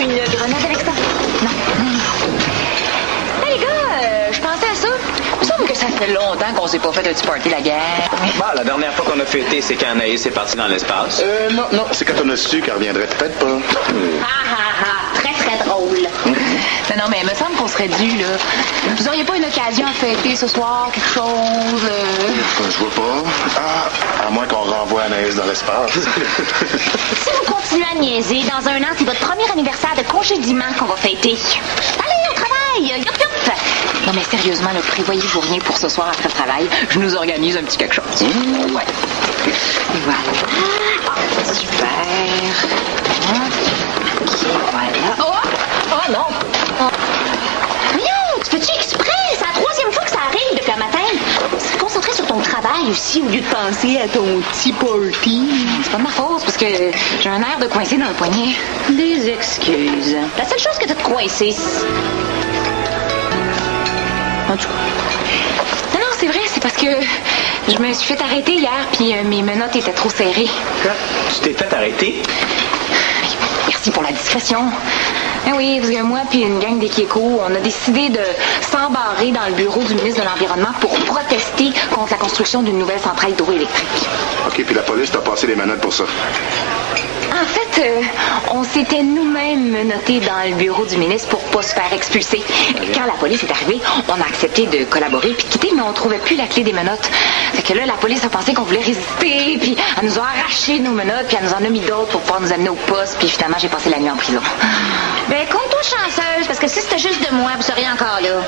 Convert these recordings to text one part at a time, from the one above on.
Une grenade avec ça? Non. Hey, les gars, je pensais à ça. Il me semble que ça fait longtemps qu'on s'est pas fait un petit party la guerre. Bah, la dernière fois qu'on a fêté, c'est quand Anaïs est partie dans l'espace. Non, c'est quand on a su qu'elle reviendrait peut-être pas. Très, très drôle. Non, mais il me semble qu'on serait dû, là. Vous auriez pas une occasion à fêter ce soir, quelque chose? Je vois pas. À moins qu'on renvoie Anaïs dans l'espace. Si vous continuez à niaiser, dans un an, c'est votre premier anniversaire de congédiement qu'on va fêter. Allez, au travail! Yup, yup! Non, mais sérieusement, là, prévoyez-vous rien pour ce soir après le travail. Je nous organise un petit quelque chose. Ouais. Et voilà. Super. OK, voilà. Oh non! Voyons, tu fais-tu exprès? C'est la troisième fois que ça arrive depuis un matin. Tu te concentrer sur ton travail aussi au lieu de penser à ton petit party. C'est pas de ma faute, parce que j'ai un air de coincé dans le poignet. Des excuses. La seule chose que t'as de coincé, en tout cas. Non, c'est vrai, c'est parce que je me suis fait arrêter hier, puis mes menottes étaient trop serrées. Quoi? Tu t'es fait arrêter? Merci pour la discrétion. Eh oui, parce que moi puis une gang d'équiécos, on a décidé de s'embarrer dans le bureau du ministre de l'Environnement pour protester contre la construction d'une nouvelle centrale hydroélectrique. OK, puis la police t'a passé les menottes pour ça. En fait, on s'était nous-mêmes menottés dans le bureau du ministre pour pas se faire expulser. Quand la police est arrivée, on a accepté de collaborer puis de quitter, mais on trouvait plus la clé des menottes. Fait que là, la police a pensé qu'on voulait résister, puis elle nous a arraché nos menottes, puis elle nous en a mis d'autres pour pouvoir nous amener au poste, puis finalement, j'ai passé la nuit en prison. Ben, compte-toi chanceuse, parce que si c'était juste de moi, vous seriez encore là.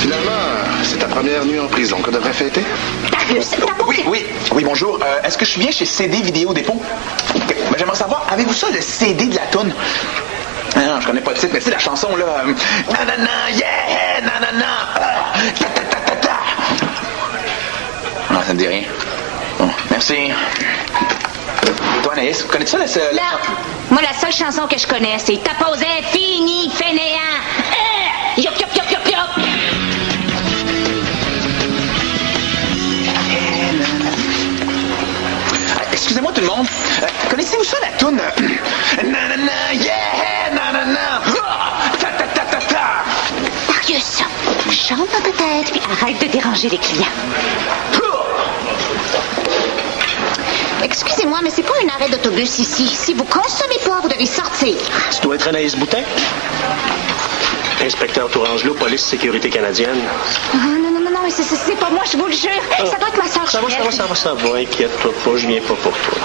Finalement, c'est ta première nuit en prison qu'on devrait fêter? Darius, t'as pas... Oui, bonjour. Est-ce que je suis bien chez CD Vidéo Dépôt? Okay. Ben, j'aimerais savoir, avez-vous ça, le CD de la toune? Non, je connais pas le titre, mais c'est la chanson, là. Nanana, yeah, nanana, ta ta ta ta ta. Non, ça me dit rien. Bon, merci. Toi, Anaïs, connais-tu ça, Là, moi, la seule chanson que je connais, c'est Ta pause est finie, fainéant. Yop, yop, yop, yop, yop. Excusez-moi tout le monde. Connaissez-vous ça, la toune? Nanana, yeah, nanana, ta ta ta ta ta. Marius, chante dans ta tête, puis arrête de déranger les clients. Excusez-moi, mais c'est pas un arrêt d'autobus ici. Si vous consommez pas, vous devez sortir. Tu dois être Anaïs Boutin. Inspecteur Tourangelot, police sécurité canadienne. Non, mais c'est pas moi, je vous le jure. Ça doit être ma soeur. Ça va, inquiète-toi pas, je viens pas pour toi.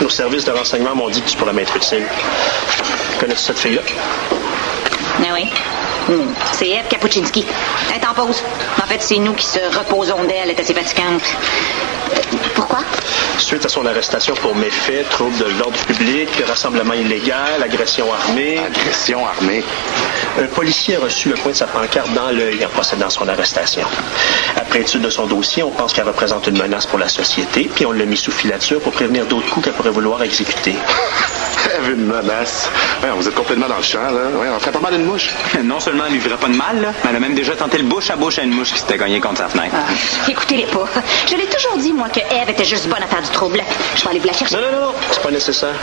Nos services de renseignement m'ont dit que tu pourrais m'être utile. Connais-tu cette fille-là? Ah oui. C'est Eve Kapuczynski. Elle est en pause. En fait, c'est nous qui se reposons d'elle. Elle est assez fatigante. Pourquoi? Suite à son arrestation pour méfaits, trouble de l'ordre public, rassemblement illégal, agression armée. Agression armée? Un policier a reçu le coin de sa pancarte dans l'œil en procédant à son arrestation. Après étude de son dossier, on pense qu'elle représente une menace pour la société, puis on l'a mis sous filature pour prévenir d'autres coups qu'elle pourrait vouloir exécuter. Une menace. Ouais, vous êtes complètement dans le champ, là. Ouais, on ferait pas mal une mouche. Non seulement elle lui ferait pas de mal, là, mais elle a même déjà tenté le bouche à bouche à une mouche qui s'était cognée contre sa fenêtre. Écoutez-les pas. Je l'ai toujours dit, moi, que Eve était juste bonne à faire du trouble. Je vais aller vous la chercher. Non, c'est pas nécessaire.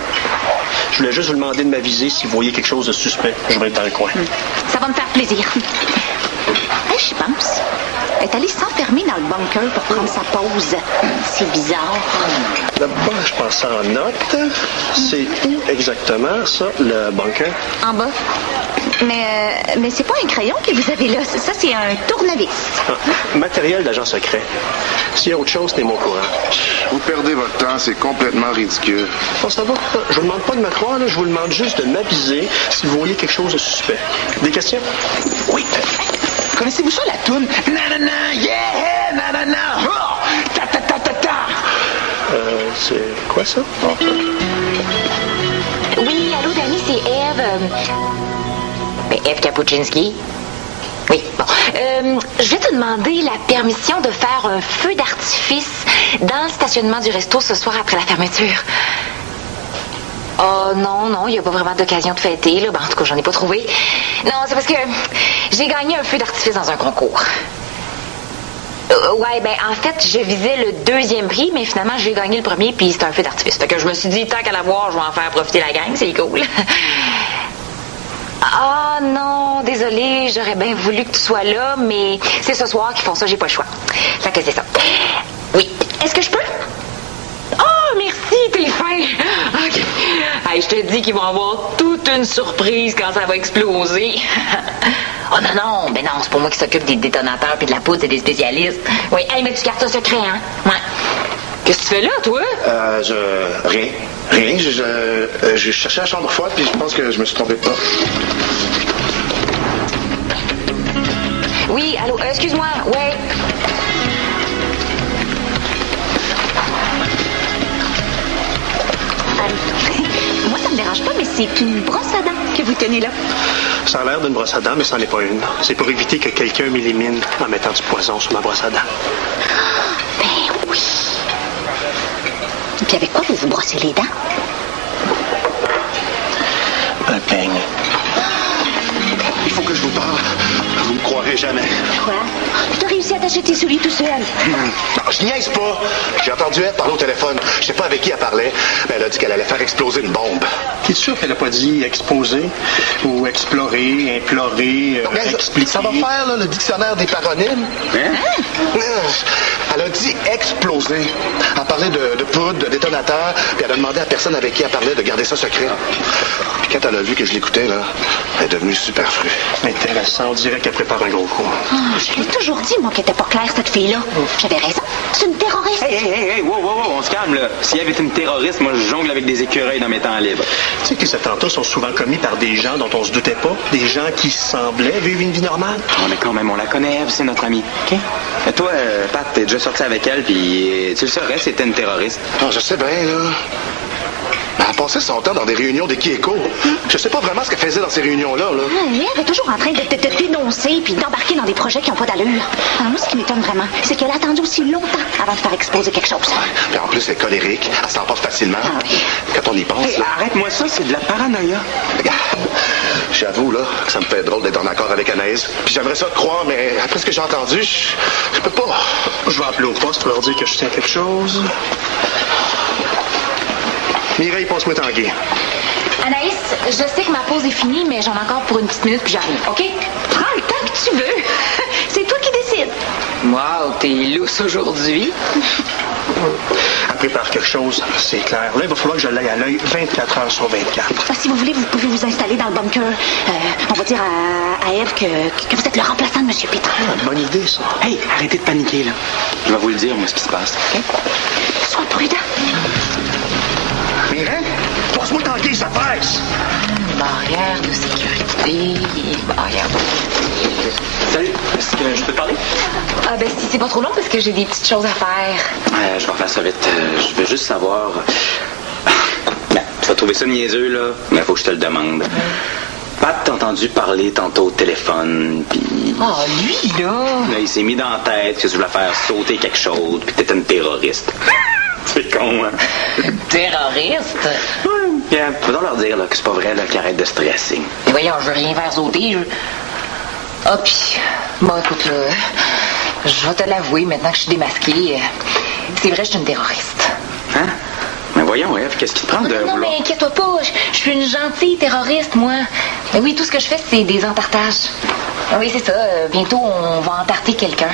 Je voulais juste vous demander de m'aviser si vous voyez quelque chose de suspect. Je vais être dans le coin. Ça va me faire plaisir. Je pense. Elle est allée s'enfermer dans le bunker pour prendre sa pause. C'est bizarre. D'abord, je prends ça en note. C'est où exactement, ça, le bunker? En bas. Mais c'est pas un crayon que vous avez là. Ça, c'est un tournevis. Matériel d'agent secret. S'il y a autre chose, tenez-moi au courant. Vous perdez votre temps, c'est complètement ridicule. Bon, ça va. Je vous demande pas de me croire, là. Je vous demande juste de m'aviser si vous voyez quelque chose de suspect. Des questions? Oui. Connaissez-vous ça, la toune? Nanana, yeah, nanana, ta ta ta ta ta. C'est quoi ça? Oui, allô, Dani, c'est Eve. Eve Kapuczynski? Oui, bon. Je vais te demander la permission de faire un feu d'artifice dans le stationnement du resto ce soir après la fermeture. Oh non, il n'y a pas vraiment d'occasion de fêter, là. Ben, en tout cas, j'en ai pas trouvé. Non, c'est parce que j'ai gagné un feu d'artifice dans un concours. Ouais, ben en fait, je visais le 2e prix, mais finalement, j'ai gagné le premier, puis c'était un feu d'artifice. Fait que je me suis dit, tant qu'à l'avoir, je vais en faire profiter la gang, c'est cool. Ah non, désolée, j'aurais bien voulu que tu sois là, mais c'est ce soir qu'ils font ça, j'ai pas le choix. Fait que c'est ça. Oui, est-ce que je peux? Oh, merci, t'es fin. OK. Hey, je te dis qu'ils vont avoir toute une surprise quand ça va exploser. Oh non, ben non, c'est pas moi qui s'occupe des détonateurs puis de la poudre, c'est des spécialistes. Oui, hey, mais tu gardes ça secret, hein? Ouais. Qu'est-ce que tu fais là, toi? Rien. Rien. Je cherchais la chambre froide, puis je pense que je me suis trompé de porte. Oui, allô, excuse-moi, ouais. Moi, ça me dérange pas, mais c'est une brosse à dents que vous tenez là. Ça a l'air d'une brosse à dents, mais c'en est pas une. C'est pour éviter que quelqu'un m'élimine en mettant du poison sur ma brosse à dents. Ben oui. Puis avec quoi vous brossez les dents? Un peigne. Il faut que je vous parle. Vous me croirez jamais. Quoi? T'as réussi à t'acheter tes souliers tout seul? Non, je niaise pas. J'ai entendu elle parler au téléphone. Je sais pas avec qui elle parlait, mais elle a dit qu'elle allait faire exploser une bombe. T'es sûr qu'elle a pas dit exposer ou explorer, implorer, expliquer? Ça va faire, là, le dictionnaire des paronymes. Hein? Elle a dit exploser. Elle parlait de poudre, de détonateur, puis elle a demandé à personne avec qui elle parlait de garder ça secret. Puis quand elle a vu que je l'écoutais, là, elle est devenue superflue. Intéressant, on dirait qu'elle prépare un gros coup. Oh, je l'ai toujours dit, moi, qu'elle était pas claire, cette fille-là. J'avais raison. C'est une terroriste. Hey, wow, on se calme, là. Si elle était une terroriste, moi, je jongle avec des écureuils dans mes temps libres. Tu sais que ces attentats sont souvent commis par des gens dont on se doutait pas, des gens qui semblaient vivre une vie normale. Oh, mais quand même, on la connaît, Ève, c'est notre amie. OK? Et toi, Pat, t'es déjà sorti avec elle, puis tu le saurais, c'était une terroriste. Non, je sais bien, là. Mais elle passait son temps dans des réunions d'équiéco. Je sais pas vraiment ce qu'elle faisait dans ces réunions-là, là. Elle est toujours en train de dénoncer puis d'embarquer dans des projets qui n'ont pas d'allure. Alors, moi, ce qui m'étonne vraiment, c'est qu'elle a attendu aussi longtemps avant de faire exploser quelque chose. Puis en plus, elle est colérique. Elle s'emporte facilement. Ah oui. Quand on y pense, Hey, là. arrête-moi ça, c'est de la paranoïa. Regarde, j'avoue, là, que ça me fait drôle d'être en accord avec Anaïs. Puis j'aimerais ça te croire, mais après ce que j'ai entendu, je peux pas. Je vais appeler au poste pour leur dire que je tiens quelque chose. Mireille, passe-moi Tanguy. Anaïs, je sais que ma pause est finie, mais j'en ai encore pour une petite minute puis j'arrive, OK? Prends le temps que tu veux. C'est toi qui décides. Wow, t'es lousse aujourd'hui. Elle prépare quelque chose, c'est clair. Là, il va falloir que je l'aille à l'œil 24 heures sur 24. Si vous voulez, vous pouvez vous installer dans le bunker. On va dire à Ève que vous êtes le remplaçant de M. Pitre. Bonne idée, ça. Hey, arrêtez de paniquer, là. Je vais vous le dire, moi, ce qui se passe. OK? Sois prudent. Mireille, passe-moi Tanguy, ça presse. Barrière de sécurité. Barrière de sécurité. Salut, est-ce que je peux te parler? Ah, ben, si c'est pas trop long, parce que j'ai des petites choses à faire. Je vais faire ça vite. Je veux juste savoir... Ben, tu vas trouver ça niaiseux, là, mais faut que je te le demande. Pat t'a entendu parler tantôt au téléphone, puis... Ah, lui, là. Là, il s'est mis dans la tête que tu voulais faire sauter quelque chose, puis t'étais une terroriste. C'est con, hein? Terroriste? Bien, faut donc leur dire là, que c'est pas vrai, là, qu'ils arrêtent de stresser. Et voyons, je veux rien faire sauter. Ah, puis, bon, écoute, là, je vais te l'avouer, maintenant que je suis démasquée, c'est vrai, je suis une terroriste. Hein? Mais voyons, Ève, qu'est-ce qui te prend de Non, vouloir... mais inquiète-toi pas, je suis une gentille terroriste, moi. Mais oui, tout ce que je fais, c'est des entartages. Ah oui, c'est ça, bientôt, on va entarter quelqu'un.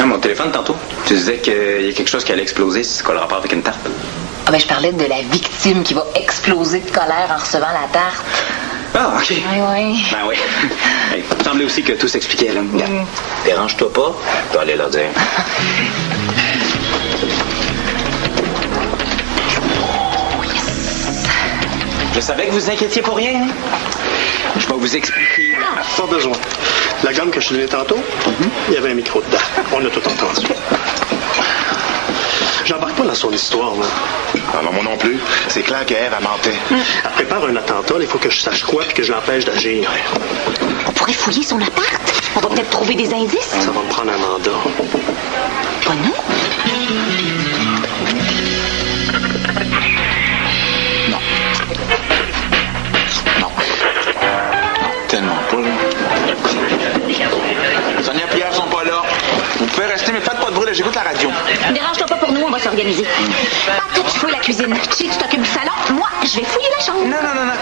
Ah, mon téléphone, tantôt, tu disais qu'il y a quelque chose qui allait exploser, c'est quoi le rapport avec une tarte? Ah ben, je parlais de la victime qui va exploser de colère en recevant la tarte. Ah, OK. Oui. Ben oui. Hey, il me semblait aussi que tout s'expliquait, là. Regarde, dérange-toi pas, tu vas aller leur dire. Je savais que vous inquiétiez pour rien. Hein? Je vais vous expliquer. Pas besoin. La gomme que je te donnais tantôt, il y avait un micro dedans. On a tout entendu. J'embarque pas dans son histoire, là. Ah non, moi non plus. C'est clair qu'Ève a menté. Elle prépare un attentat, il faut que je sache quoi puis que je l'empêche d'agir. On pourrait fouiller son appart. On va peut-être trouver des indices. Ça va me prendre un mandat. Pas non? Tellement pas, là. Sonia Pierre sont pas là. Vous pouvez rester, mais faites organisé. Pas que tu fouilles la cuisine. Chi, tu t'occupes du salon. Moi, je vais fouiller la chambre. Non,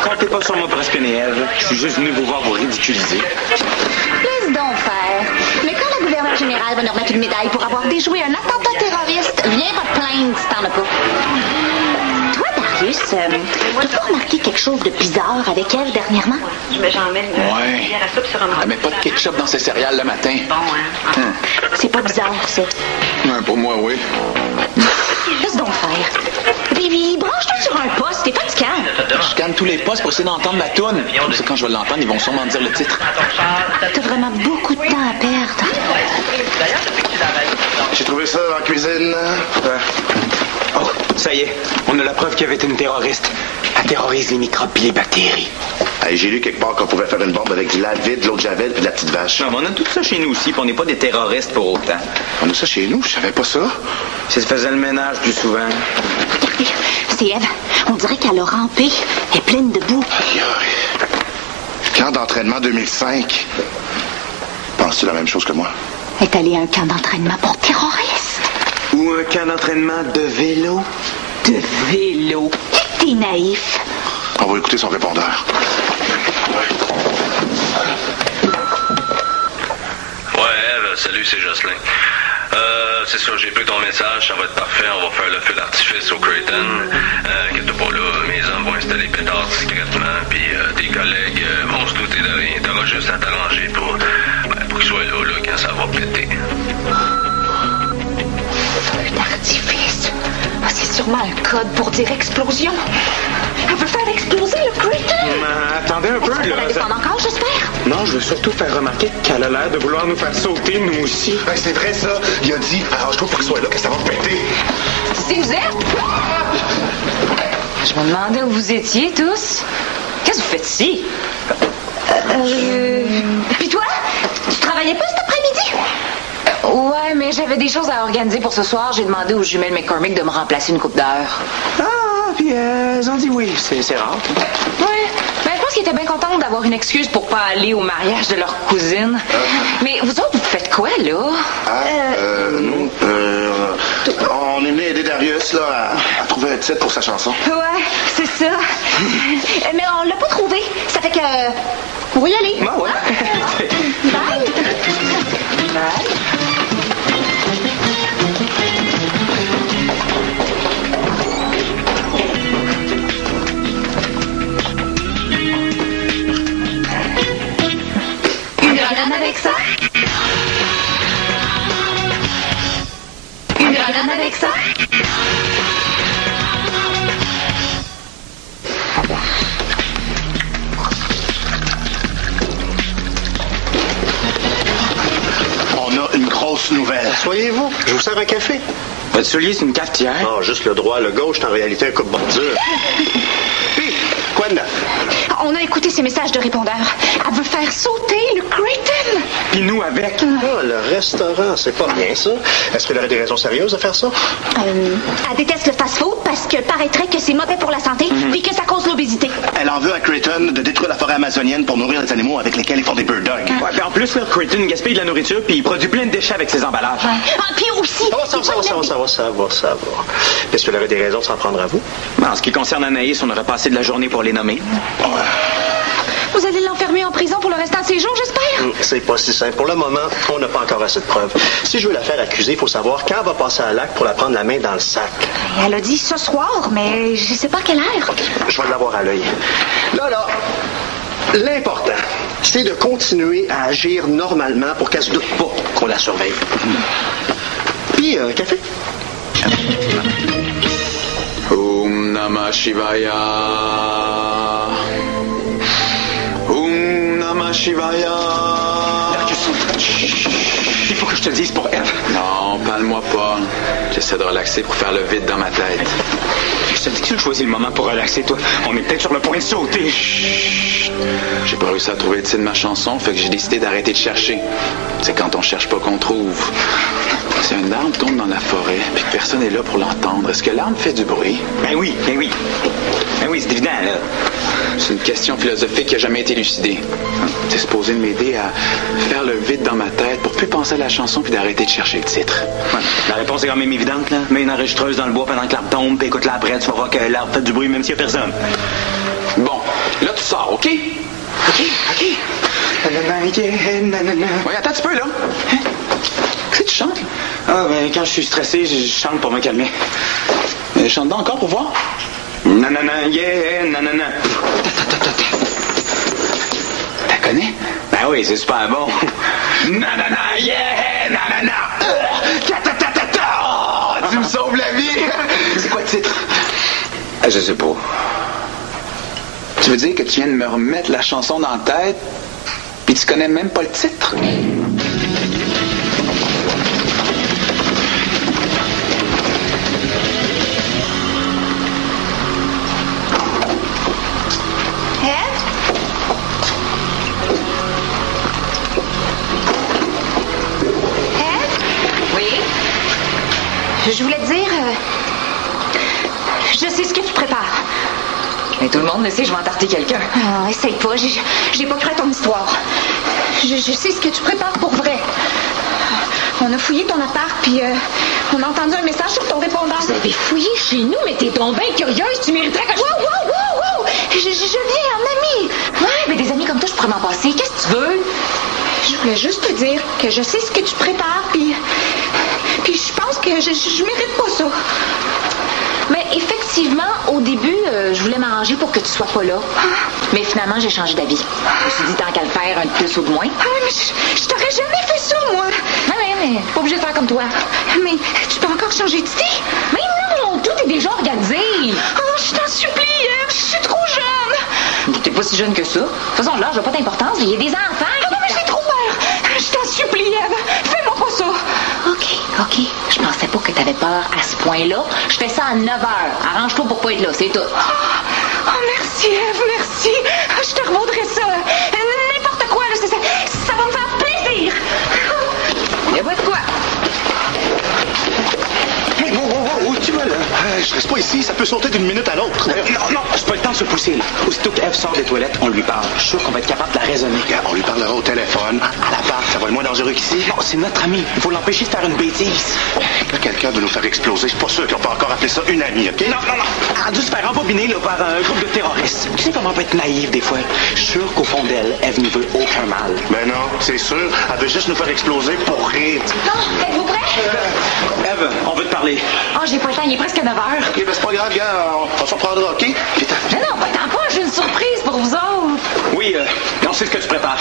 comptez pas sur moi pour espionner Ève. Je suis juste venu vous voir vous ridiculiser. Laisse donc faire. Mais quand la gouverneure générale va nous remettre une médaille pour avoir déjoué un attentat terroriste, viens pas te plaindre si t'en as pas. Toi, Darius, as-tu remarqué quelque chose de bizarre avec elle dernièrement? J'en mets Ouais. Elle met pas de ketchup dans ses céréales le matin. C'est pas bizarre, ça. Ouais, pour moi, oui. Laisse donc faire. Davy, branche-toi sur un poste, t'es fatigant. Je scanne tous les postes pour essayer d'entendre ma toune. Comme ça, quand je vais l'entendre, ils vont sûrement dire le titre. T'as vraiment beaucoup de temps à perdre. J'ai trouvé ça dans la cuisine. Oh, ça y est. On a la preuve qu'elle avait été une terroriste. Elle terrorise les microbes et les bactéries. Hey, j'ai lu quelque part qu'on pouvait faire une bombe avec du lave-vide, de l'eau de javel puis de la petite vache. Non, mais on a tout ça chez nous aussi, puis on n'est pas des terroristes pour autant. On a ça chez nous, je savais pas ça. Ça se faisait le ménage plus souvent. Regardez, c'est Ève. On dirait qu'elle a rampé. Elle est pleine de boue. Aïe, aïe. Camp d'entraînement 2005. Penses-tu la même chose que moi? Elle est allée à un camp d'entraînement pour terroristes. Ou un camp d'entraînement de vélo. De vélo. T'es naïf. On va écouter son répondeur. Ouais, Ève, salut, c'est Jocelyn. C'est sûr, j'ai pris ton message, ça va être parfait, on va faire le feu d'artifice au Creighton. Inquiète pas là, mes hommes vont installer pétards discrètement, puis tes collègues vont se douter de rien, t'auras juste à t'arranger pour qu'ils soient là quand ça va péter. Feu d'artifice. Ah, c'est sûrement un code pour dire explosion. Elle veut faire exploser le Creighton. Attendez un peu, Ça là. va la défendre encore, j'espère. Non, je veux surtout faire remarquer qu'elle a l'air de vouloir nous faire sauter, nous aussi. Ben, c'est vrai, ça. Il a dit, arrange-toi pour qu'il soit là, que ça va péter. Si vous êtes... Je me demandais où vous étiez tous. Qu'est-ce que vous faites ici? Puis toi, tu travaillais pas cet après-midi? Ouais, mais j'avais des choses à organiser pour ce soir. J'ai demandé aux jumelles McCormick de me remplacer une couple d'heures. Ah, puis elles ont dit oui. C'est rare. Ouais. Ben, je pense qu'ils étaient bien contents d'avoir une excuse pour pas aller au mariage de leur cousine. Mais vous autres, vous faites quoi, là? On est venu aider Darius, là, à trouver un titre pour sa chanson. Ouais, c'est ça. Mais on l'a pas trouvé. Ça fait que... On va y aller. Ah ouais. Bye. Une grenade avec ça. Une grenade avec ça. On a une grosse nouvelle. Soyez-vous, je vous sers un café. Votre soulier, c'est une cafetière. Non, juste le droit, le gauche, c'est en réalité un coupe-bordure. Puis, quoi de neuf? On a écouté ses messages de répondeur. Elle veut faire sauter le Creighton. Puis nous avec. Ah, le restaurant, c'est pas bien, ça. Est-ce qu'elle aurait des raisons sérieuses de faire ça? Elle déteste le fast-food parce que paraîtrait que c'est mauvais pour la santé et que ça cause l'obésité. Elle en veut à Creighton de détruire la forêt amazonienne pour nourrir les animaux avec lesquels ils font des bird dogs. Ouais, puis en plus, là, Creighton gaspille de la nourriture, puis il produit plein de déchets avec ses emballages. Puis aussi... Ça va. Est-ce qu'elle aurait des raisons de s'en prendre à vous? En ce qui concerne Anaïs, on aurait passé de la journée pour les nommer. Vous allez l'enfermer en prison pour le restant de ses jours, j'espère? C'est pas si simple. Pour le moment, on n'a pas encore assez de preuves. Si je veux la faire accuser, il faut savoir quand elle va passer à l'acte pour la prendre la main dans le sac. Elle a dit ce soir, mais je sais pas à quelle heure. OK, je vais l'avoir à l'œil. Là, l'important, c'est de continuer à agir normalement pour qu'elle se doute pas qu'on la surveille. Puis, café? Om Namah Shivaya. Om Namah Shivaya. Il faut que je te le dise pour Ève. Non, parle-moi pas. J'essaie de relaxer pour faire le vide dans ma tête. Je te dis que tu choisis le moment pour relaxer, toi. On est peut-être sur le point de sauter. Chut. J'ai pas réussi à trouver le titre de ma chanson, fait que j'ai décidé d'arrêter de chercher. C'est quand on cherche pas qu'on trouve. Si une arme tombe dans la forêt, puis que personne n'est là pour l'entendre, est-ce que l'arme fait du bruit? Ben oui, c'est évident, là. C'est une question philosophique qui n'a jamais été élucidée. C'est supposé m'aider à faire le vide dans ma tête pour plus penser à la chanson puis d'arrêter de chercher le titre. Ouais. La réponse est quand même évidente, là. Mets une enregistreuse dans le bois pendant que l'arbre tombe, puis écoute-la après, tu vas voir que l'arbre fait du bruit même s'il n'y a personne. Bon, là, tu sors, OK? OK. Oui, attends un petit peu, là. Hein? Qu'est-ce que tu chantes? Ah, ben, quand je suis stressé, je chante pour me calmer. Chante donc encore pour voir. Nanana, yeah, nanana. T'as connais? Ben oui, c'est super bon. Nanana, yeah, nanana. Oh, tu me sauves la vie. C'est quoi le titre? Je sais pas. Tu veux dire que tu viens de me remettre la chanson dans la tête, puis tu connais même pas le titre? Je voulais te dire, je sais ce que tu prépares. Mais tout le monde le sait, je vais entarter quelqu'un. Ah, essaye pas, j'ai pas cru à ton histoire. Je sais ce que tu prépares pour vrai. On a fouillé ton appart, puis on a entendu un message sur ton répondeur. Vous avez fouillé chez nous, mais t'es donc bien curieuse, tu mériterais que je... Wow! Je viens en ami. Ouais, mais des amis comme toi, je pourrais m'en passer. Qu'est-ce que tu veux? Je voulais juste te dire que je sais ce que tu prépares, puis je pense que je mérite pas ça. Mais effectivement, au début, je voulais m'arranger pour que tu sois pas là. Mais finalement, j'ai changé d'avis. Je me suis dit, tant qu'à le faire, un de plus ou de moins. Ah, mais je t'aurais jamais fait ça, moi. Ouais, mais pas obligé de faire comme toi. Mais tu peux encore changer d'idée. Mais non, tout est déjà organisé. Oh, je t'en supplie, je suis trop jeune. T'es pas si jeune que ça. De toute façon, l'âge n'a pas d'importance. Il y a des enfants. Ah non, mais j'ai trop peur. Je t'en supplie, Ève. Fais-moi pas ça. OK. Je pensais pas que t'avais peur à ce point-là. Je fais ça à 9h. Arrange-toi pour pas être là, c'est tout. Oh, merci, Ève, merci. Je te revaudrais ça. N'importe quoi, là, ça va me faire plaisir. Y'a pas de quoi. Hey, wow, tu vas là? Je reste pas ici, ça peut sauter d'une minute à l'autre. Non, c'est pas le temps de se pousser, là. Aussitôt qu'Ève sort des toilettes, on lui parle. Je suis sûr qu'on va être capable de la raisonner. On lui parlera au téléphone. À l'appart, ça va être moins dangereux qu'ici. Non, c'est notre ami. Il faut l'empêcher de faire une bêtise. Là, quelqu'un veut nous faire exploser. Je suis pas sûr qu'on peut encore appeler ça une amie, OK? Non. Elle a dû se faire embobiner là, par un groupe de terroristes. Tu sais comment on peut être naïf des fois? Je suis sûr qu'au fond d'elle, Ève ne veut aucun mal. Ben non, c'est sûr. Elle veut juste nous faire exploser pour rire. Non, êtes-vous prêts? Ève, on veut te parler. Oh, j'ai pas le temps, il est presque 9h. OK, ben c'est pas grave, gars. On s'en prendra, OK? Putain. Non, pas tant pas, j'ai une surprise pour vous autres. Oui, on sait ce que tu prépares.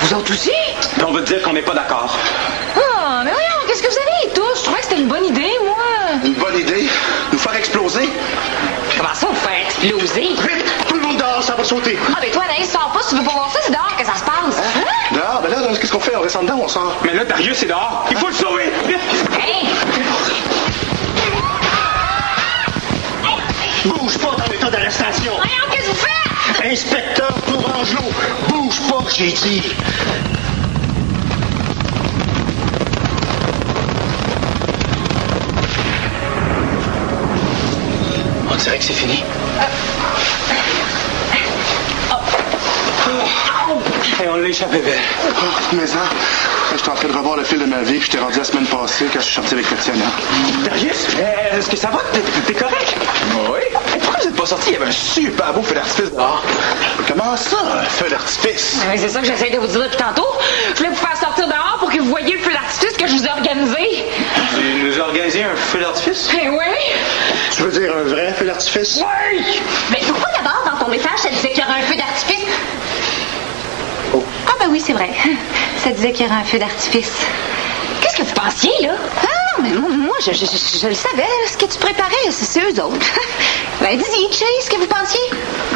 Vous autres aussi? Puis on veut te dire qu'on n'est pas d'accord. Ah, mais voyons, qu'est-ce que vous avez tous? Je trouvais que c'était une bonne idée, moi. Une bonne idée? Nous faire exploser? Comment ça, vous faire exploser? Vite! Tout le monde dehors, ça va sauter. Ah, mais toi, Anaïs, sors pas, si tu veux pas voir ça, c'est dehors que ça se passe. Hein? Dehors, ben là, qu'est-ce qu'on fait? On reste en dedans ou on sort? Mais là, Darius est dehors. Il faut le sauver. Vite! Hey! Bouge pas dans l'état d'arrestation. Voyons, qu'est-ce que vous faites? Inspecteur Tourangelot, bouge pas, j'ai dit. On dirait que c'est fini. Hey, on l'a échappé belle. Mais ça, je suis en train de revoir le fil de ma vie, puis je t'ai rendu la semaine passée quand je suis sorti avec Tatiana. Darius, est-ce que ça va? T'es correct? Oui. Pourquoi vous n'êtes pas sortis? Il y avait un super beau feu d'artifice dehors. Comment ça, un feu d'artifice? Oui, c'est ça que j'essaie de vous dire depuis tantôt. Je voulais vous faire sortir dehors pour que vous voyiez le feu d'artifice que je vous ai organisé. Tu nous as organisé un feu d'artifice? Eh oui! Tu veux dire un vrai feu d'artifice? Oui! Mais pourquoi d'abord, dans ton message, ça disait qu'il y aurait un feu d'artifice? Ah, ben oui, c'est vrai. Ça disait qu'il y aurait un feu d'artifice. Qu'est-ce que vous pensiez, là? Ah, mais moi, je le savais. Ce que tu préparais, c'est eux autres. Ben, dis-y, Chase, ce que vous pensiez?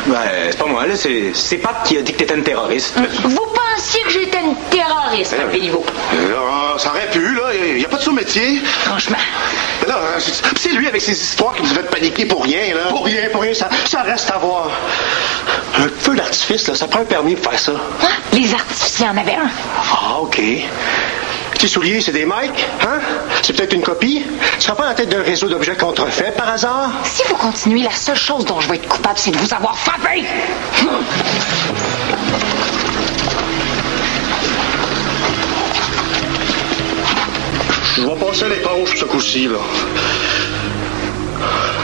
Ben, c'est pas moi, là. C'est Pat qui a dit que t'étais une terroriste. Vous pensiez que j'étais une terroriste, Pilivo? Ça aurait pu, là. Il n'y a pas de sous-métier. Franchement. Mais là, c'est lui avec ses histoires qui nous fait paniquer pour rien, là. Pour rien, ça reste à voir. Un feu d'artifice, là, ça prend un permis pour faire ça. Hein? Les artificiers en avaient un. Ah, OK. Tes souliers, c'est des mics, hein? C'est peut-être une copie? Tu seras pas la tête d'un réseau d'objets contrefaits, par hasard? Si vous continuez, la seule chose dont je vais être coupable, c'est de vous avoir frappé. passé à l'éponge ce coup-ci, là.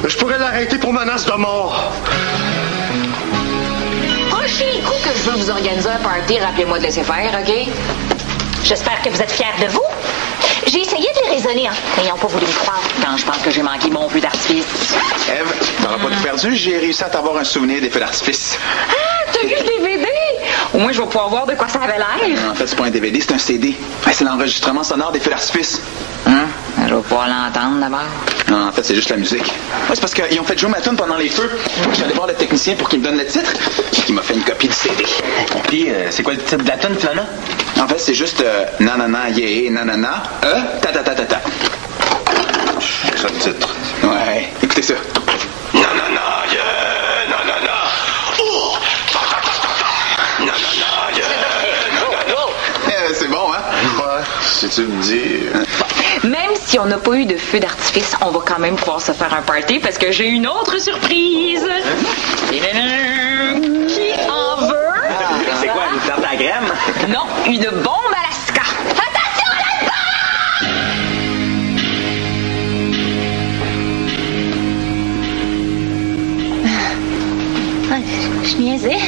Mais je pourrais l'arrêter pour menace de mort. Prochain coup que je veux vous organiser un party, rappelez-moi de laisser faire, OK? J'espère que vous êtes fiers de vous. J'ai essayé de les raisonner, hein, mais ils n'ont pas voulu me croire. Quand je pense que j'ai manqué mon feu d'artifice. Eve, t'auras pas tout perdu, j'ai réussi à t'avoir un souvenir des feux d'artifice. Ah, t'as vu le DVD? Au moins, je vais pouvoir voir de quoi ça avait l'air. En fait, c'est pas un DVD, c'est un CD. C'est l'enregistrement sonore des feux d'artifice. Hein? Je vais pouvoir l'entendre d'abord. Non, en fait, c'est juste la musique. Ouais, c'est parce qu'ils ont fait jouer ma tune pendant les feux. J'allais voir le technicien pour qu'il me donne le titre, puis il m'a fait une copie du CD. Puis, c'est quoi le titre de la tune, finalement? En fait, c'est juste nanana, yeah, nanana, ta ta ta ta ta. C'est ça le titre. Ouais, écoutez ça. Nanana, yeah, nanana. Oh, ta ta ta ta ta. Nanana, yeah. C'est bon, hein? Ouais, si tu me dis... Même si on n'a pas eu de feu d'artifice, on va quand même pouvoir se faire un party parce que j'ai une autre surprise. Qui en veut? C'est quoi, une tarte à crème? Non, une bombe Alaska. Attention à la bombe! Je niaisais.